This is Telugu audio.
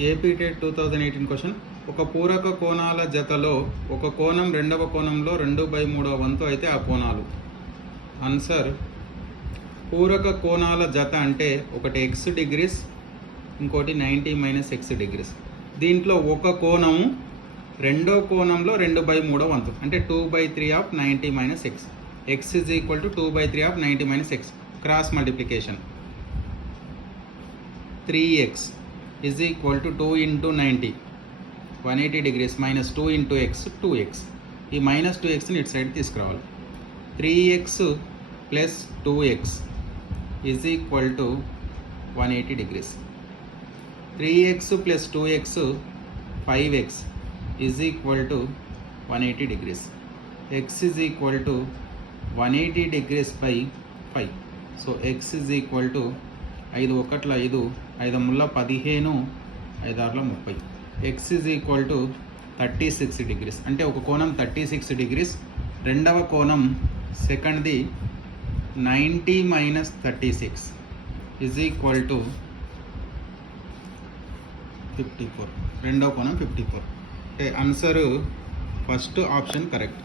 AP TET 2018 question. ఒక పూరక కోణాల జతలో ఒక కోణం రెండవ కోణంలో 2/3 వంతు అయితే ఆ కోణాలు. ఆన్సర్, పూరక కోణాల జత అంటే ఒకటి x డిగ్రీస్, ఇంకోటి 90 - x డిగ్రీస్. దీంట్లో ఒక కోణము రెండో కోణంలో 2/3 వంతు అంటే 2/3 of 90 - x. x is equal to 2/3 of 90 - x. Cross multiplication 3x is equal to 2 into 90, 180 degrees, minus 2 into x, 2x. ఈ మైనస్ 2xని ఇటు సైడ్ తీసుకురావాలి. 3x plus 2x is equal to 180 degrees. 3x plus 2x 5x is equal to 180 degrees. x is equal to 180 degrees by 5. So x is equal to 5 1 5, 5 3 15, 5 6 30. x is equal to 36 degrees. అంటే ఒక కోణం 36 degrees, రెండవ కోణం సెకండ్ది 90 - 36 is equal to 54. రెండవ కోణం 54. అంటే ఆన్సర్ ఫస్ట్ ఆప్షన్ కరెక్ట్.